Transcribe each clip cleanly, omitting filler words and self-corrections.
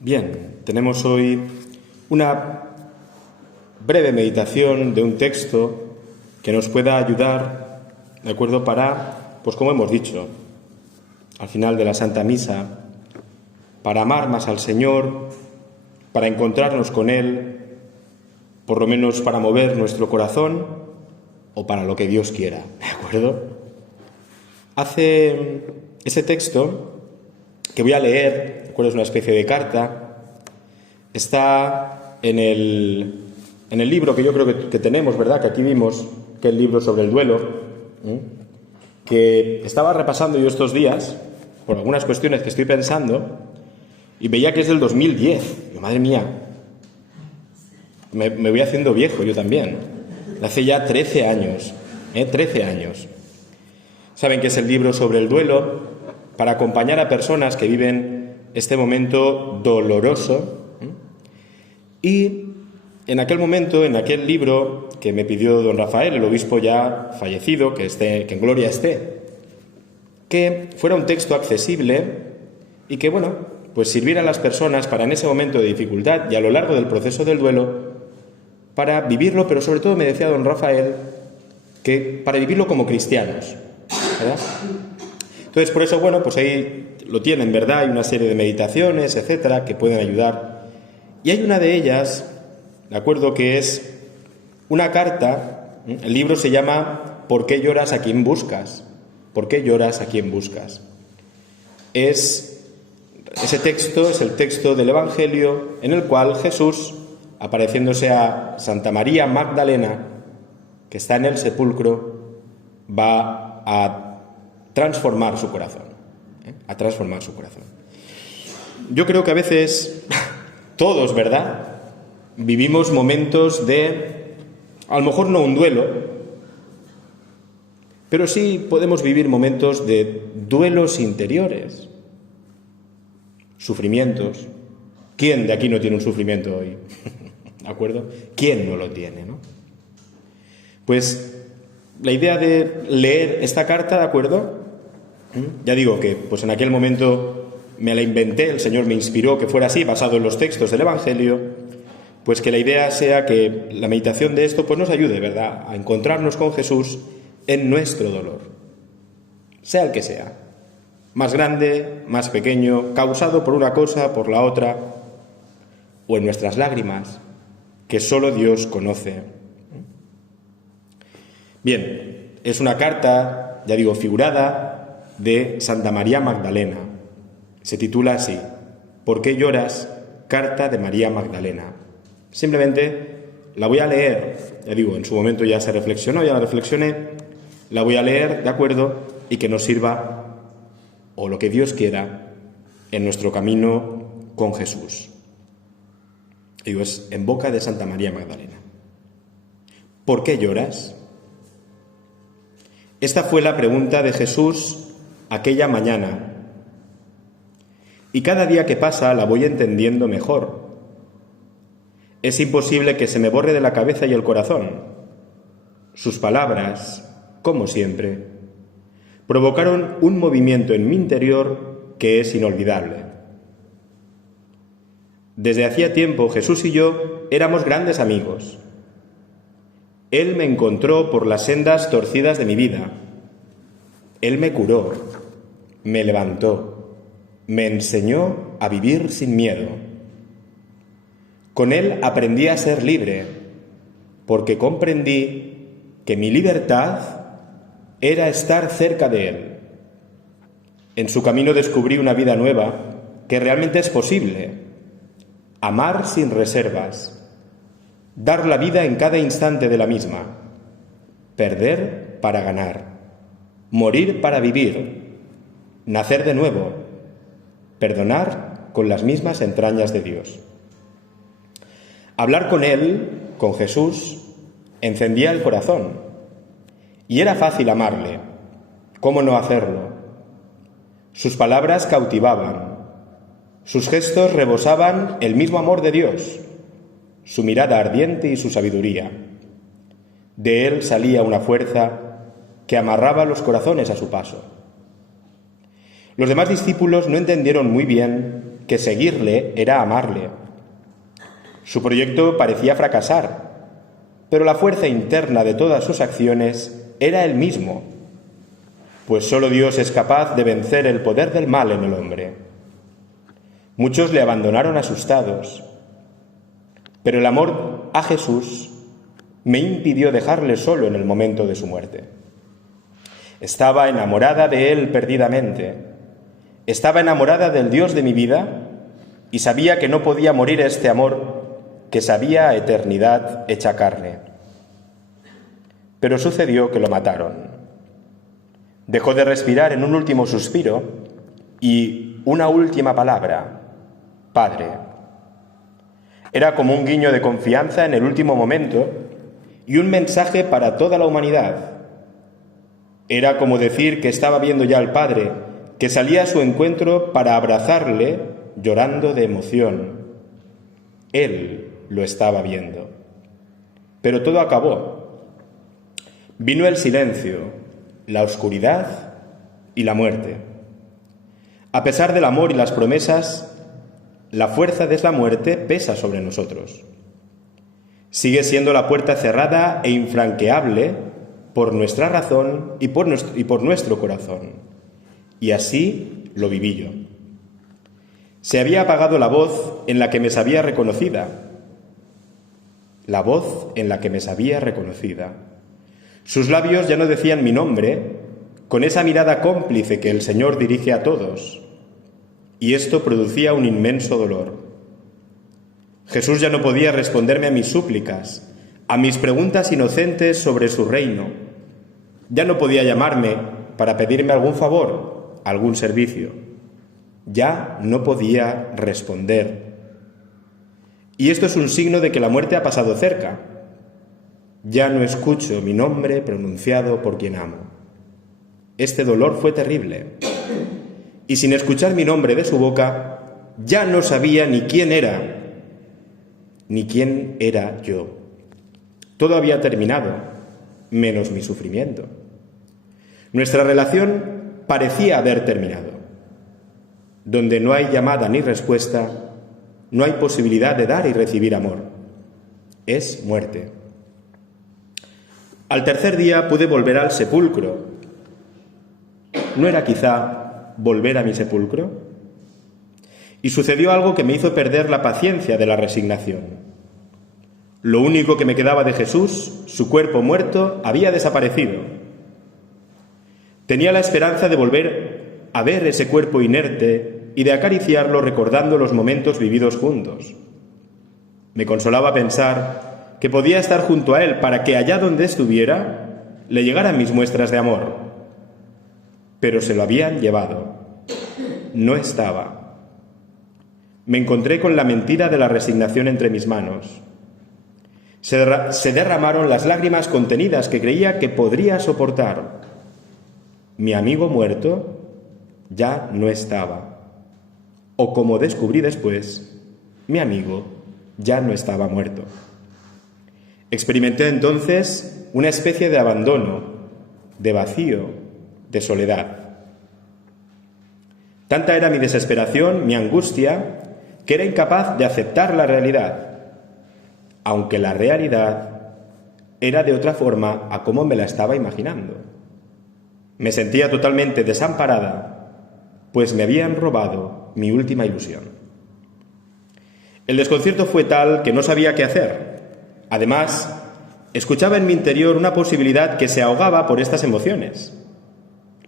Bien, tenemos hoy una breve meditación de un texto que nos pueda ayudar, ¿de acuerdo?, para, pues como hemos dicho, al final de la Santa Misa, para amar más al Señor, para encontrarnos con Él, por lo menos para mover nuestro corazón o para lo que Dios quiera, ¿de acuerdo? Hace ese texto que voy a leer, ¿de acuerdo?, es una especie de carta, está en el libro que yo creo que tenemos, ¿verdad?, que aquí vimos, que es el libro sobre el duelo, que estaba repasando yo estos días, por algunas cuestiones que estoy pensando, y veía que es del 2010. Yo, madre mía, me voy haciendo viejo yo también. Hace ya 13 años, 13 años. Saben que es el libro sobre el duelo para acompañar a personas que viven este momento doloroso. Y en aquel momento, en aquel libro que me pidió don Rafael, el obispo ya fallecido, que en gloria esté, que fuera un texto accesible y que, bueno, pues sirviera a las personas para en ese momento de dificultad y a lo largo del proceso del duelo, para vivirlo, pero sobre todo me decía don Rafael, que para vivirlo como cristianos, ¿verdad? Entonces, por eso, bueno, pues ahí lo tienen, ¿verdad? Hay una serie de meditaciones, etcétera, que pueden ayudar. Y hay una de ellas, ¿de acuerdo?, que es una carta. El libro se llama ¿Por qué lloras a quien buscas? ¿Por qué lloras a quien buscas? Ese texto es el texto del Evangelio en el cual Jesús, apareciéndose a Santa María Magdalena, que está en el sepulcro, va a transformar su corazón. A transformar su corazón. Yo creo que a veces todos, ¿verdad?, vivimos momentos de, a lo mejor no un duelo, pero sí podemos vivir momentos de duelos interiores, sufrimientos. ¿Quién de aquí no tiene un sufrimiento hoy? ¿De acuerdo? ¿Quién no lo tiene, no? Pues la idea de leer esta carta, ¿de acuerdo? Ya digo que pues en aquel momento me la inventé, el Señor me inspiró que fuera así, basado en los textos del Evangelio, pues que la idea sea que la meditación de esto pues nos ayude, ¿verdad?, a encontrarnos con Jesús en nuestro dolor, sea el que sea, más grande, más pequeño, causado por una cosa, por la otra, o en nuestras lágrimas, que solo Dios conoce. Bien, es una carta, ya digo, figurada de Santa María Magdalena. Se titula así: ¿Por qué lloras? Carta de María Magdalena. Simplemente la voy a leer, ya digo, en su momento ya se reflexionó, ya la reflexioné, la voy a leer, ¿de acuerdo?, y que nos sirva, o lo que Dios quiera, en nuestro camino con Jesús. Digo, es en boca de Santa María Magdalena. ¿Por qué lloras? Esta fue la pregunta de Jesús aquella mañana, y cada día que pasa la voy entendiendo mejor. Es imposible que se me borre de la cabeza y el corazón. Sus palabras, como siempre, provocaron un movimiento en mi interior que es inolvidable. Desde hacía tiempo Jesús y yo éramos grandes amigos. Él me encontró por las sendas torcidas de mi vida. Él me curó, me levantó, me enseñó a vivir sin miedo. Con Él aprendí a ser libre, porque comprendí que mi libertad era estar cerca de Él. En su camino descubrí una vida nueva que realmente es posible: amar sin reservas, dar la vida en cada instante de la misma, perder para ganar, morir para vivir, nacer de nuevo, perdonar con las mismas entrañas de Dios. Hablar con Él, con Jesús, encendía el corazón, y era fácil amarle. ¿Cómo no hacerlo? Sus palabras cautivaban, sus gestos rebosaban el mismo amor de Dios, su mirada ardiente y su sabiduría. De Él salía una fuerza que amarraba los corazones a su paso. Los demás discípulos no entendieron muy bien que seguirle era amarle. Su proyecto parecía fracasar, pero la fuerza interna de todas sus acciones era el mismo, pues solo Dios es capaz de vencer el poder del mal en el hombre. Muchos le abandonaron asustados, pero el amor a Jesús me impidió dejarle solo en el momento de su muerte. Estaba enamorada de él perdidamente. Estaba enamorada del Dios de mi vida y sabía que no podía morir este amor que sabía a eternidad hecha carne. Pero sucedió que lo mataron. Dejó de respirar en un último suspiro y una última palabra: Padre. Era como un guiño de confianza en el último momento y un mensaje para toda la humanidad. Era como decir que estaba viendo ya al Padre, que salía a su encuentro para abrazarle, llorando de emoción. Él lo estaba viendo. Pero todo acabó. Vino el silencio, la oscuridad y la muerte. A pesar del amor y las promesas, la fuerza de esa muerte pesa sobre nosotros. Sigue siendo la puerta cerrada e infranqueable por nuestra razón y por nuestro corazón. Y así lo viví yo. Se había apagado la voz en la que me sabía reconocida. La voz en la que me sabía reconocida. Sus labios ya no decían mi nombre, con esa mirada cómplice que el Señor dirige a todos. Y esto producía un inmenso dolor. Jesús ya no podía responderme a mis súplicas, a mis preguntas inocentes sobre su reino. Ya no podía llamarme para pedirme algún favor, algún servicio. Ya no podía responder. Y esto es un signo de que la muerte ha pasado cerca. Ya no escucho mi nombre pronunciado por quien amo. Este dolor fue terrible. Y sin escuchar mi nombre de su boca, ya no sabía ni quién era yo. Todo había terminado, menos mi sufrimiento. Nuestra relación parecía haber terminado. Donde no hay llamada ni respuesta, no hay posibilidad de dar y recibir amor. Es muerte. Al tercer día pude volver al sepulcro. ¿No era quizá volver a mi sepulcro? Y sucedió algo que me hizo perder la paciencia de la resignación. Lo único que me quedaba de Jesús, su cuerpo muerto, había desaparecido. Tenía la esperanza de volver a ver ese cuerpo inerte y de acariciarlo recordando los momentos vividos juntos. Me consolaba pensar que podía estar junto a él para que allá donde estuviera le llegaran mis muestras de amor. Pero se lo habían llevado. No estaba. Me encontré con la mentira de la resignación entre mis manos. Se derramaron las lágrimas contenidas que creía que podría soportar. Mi amigo muerto ya no estaba. O como descubrí después, mi amigo ya no estaba muerto. Experimenté entonces una especie de abandono, de vacío, de soledad. Tanta era mi desesperación, mi angustia, que era incapaz de aceptar la realidad, aunque la realidad era de otra forma a como me la estaba imaginando. Me sentía totalmente desamparada, pues me habían robado mi última ilusión. El desconcierto fue tal que no sabía qué hacer. Además, escuchaba en mi interior una posibilidad que se ahogaba por estas emociones.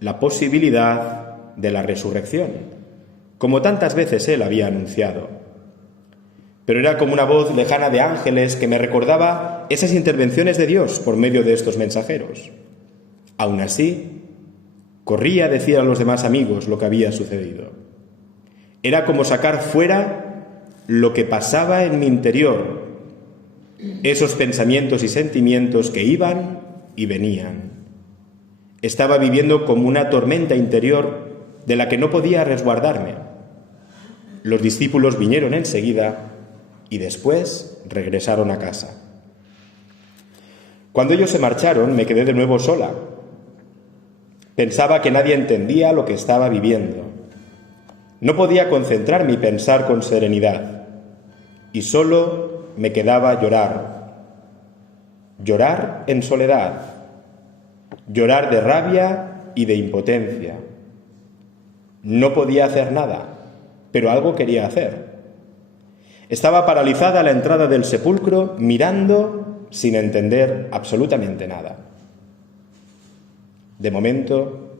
La posibilidad de la resurrección, como tantas veces él había anunciado. Pero era como una voz lejana de ángeles que me recordaba esas intervenciones de Dios por medio de estos mensajeros. Aún así, corría a decir a los demás amigos lo que había sucedido. Era como sacar fuera lo que pasaba en mi interior, esos pensamientos y sentimientos que iban y venían. Estaba viviendo como una tormenta interior de la que no podía resguardarme. Los discípulos vinieron enseguida y después regresaron a casa. Cuando ellos se marcharon, me quedé de nuevo sola. Pensaba que nadie entendía lo que estaba viviendo. No podía concentrar mi pensar con serenidad y solo me quedaba llorar. Llorar en soledad, llorar de rabia y de impotencia. No podía hacer nada, pero algo quería hacer. Estaba paralizada a la entrada del sepulcro, mirando sin entender absolutamente nada. De momento,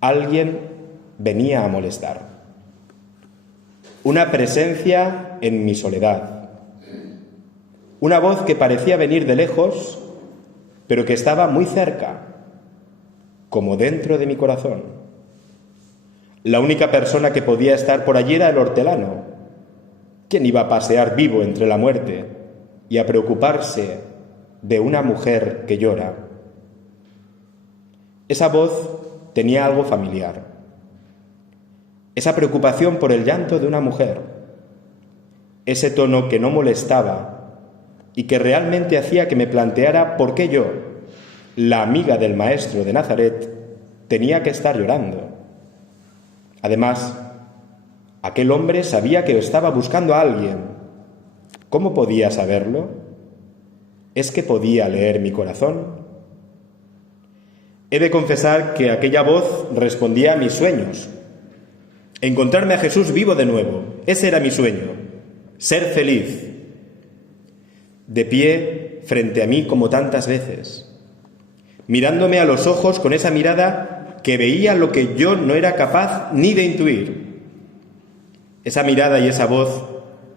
alguien venía a molestar. Una presencia en mi soledad. Una voz que parecía venir de lejos, pero que estaba muy cerca, como dentro de mi corazón. La única persona que podía estar por allí era el hortelano. ¿Quién iba a pasear vivo entre la muerte y a preocuparse de una mujer que llora? Esa voz tenía algo familiar. Esa preocupación por el llanto de una mujer. Ese tono que no molestaba y que realmente hacía que me planteara por qué yo, la amiga del maestro de Nazaret, tenía que estar llorando. Además, aquel hombre sabía que estaba buscando a alguien. ¿Cómo podía saberlo? ¿Es que podía leer mi corazón? He de confesar que aquella voz respondía a mis sueños. Encontrarme a Jesús vivo de nuevo, ese era mi sueño, ser feliz. De pie frente a mí como tantas veces, mirándome a los ojos con esa mirada que veía lo que yo no era capaz ni de intuir. Esa mirada y esa voz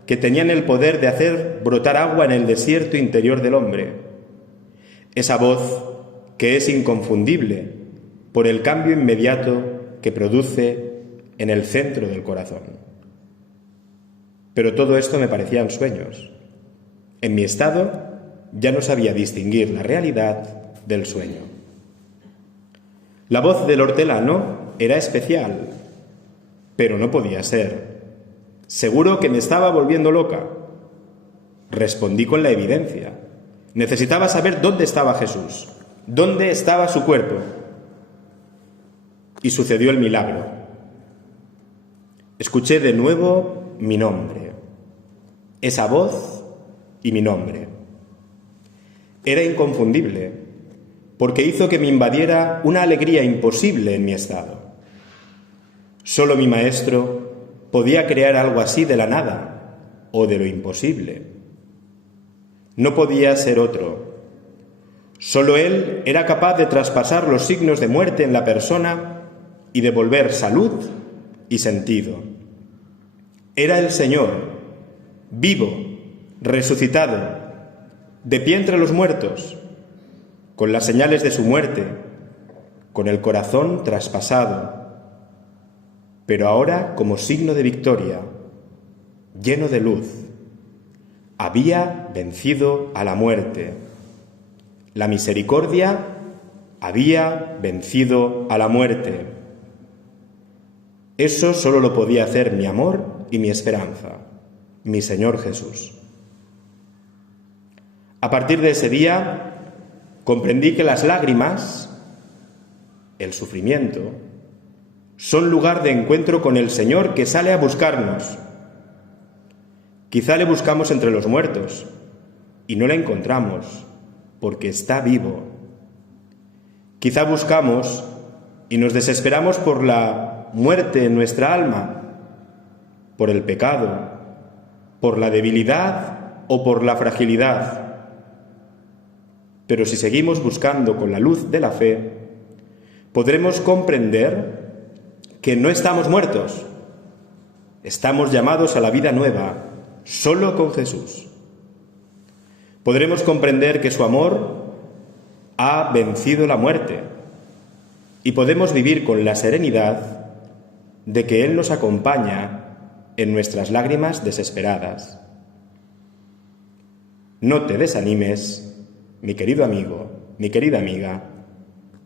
que tenían el poder de hacer brotar agua en el desierto interior del hombre. Esa voz que es inconfundible por el cambio inmediato que produce en el centro del corazón. Pero todo esto me parecían sueños. En mi estado ya no sabía distinguir la realidad del sueño. La voz del hortelano era especial, pero no podía ser. Seguro que me estaba volviendo loca. Respondí con la evidencia. Necesitaba saber dónde estaba Jesús, dónde estaba su cuerpo. Y sucedió el milagro. Escuché de nuevo mi nombre, esa voz y mi nombre. Era inconfundible, porque hizo que me invadiera una alegría imposible en mi estado. Solo mi maestro podía crear algo así de la nada o de lo imposible. No podía ser otro. Solo él era capaz de traspasar los signos de muerte en la persona y devolver salud y sentido. Era el Señor, vivo, resucitado, de pie entre los muertos, con las señales de su muerte, con el corazón traspasado, pero ahora como signo de victoria, lleno de luz. Había vencido a la muerte. La misericordia había vencido a la muerte. Eso solo lo podía hacer mi amor y mi esperanza, mi Señor Jesús. A partir de ese día, comprendí que las lágrimas, el sufrimiento, son lugar de encuentro con el Señor que sale a buscarnos. Quizá le buscamos entre los muertos y no le encontramos porque está vivo. Quizá buscamos y nos desesperamos por la muerte en nuestra alma, por el pecado, por la debilidad o por la fragilidad. Pero si seguimos buscando con la luz de la fe, podremos comprender que no estamos muertos, estamos llamados a la vida nueva, solo con Jesús. Podremos comprender que su amor ha vencido la muerte y podemos vivir con la serenidad de que Él nos acompaña en nuestras lágrimas desesperadas. No te desanimes, mi querido amigo, mi querida amiga,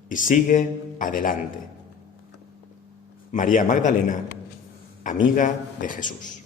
y sigue adelante. María Magdalena, amiga de Jesús.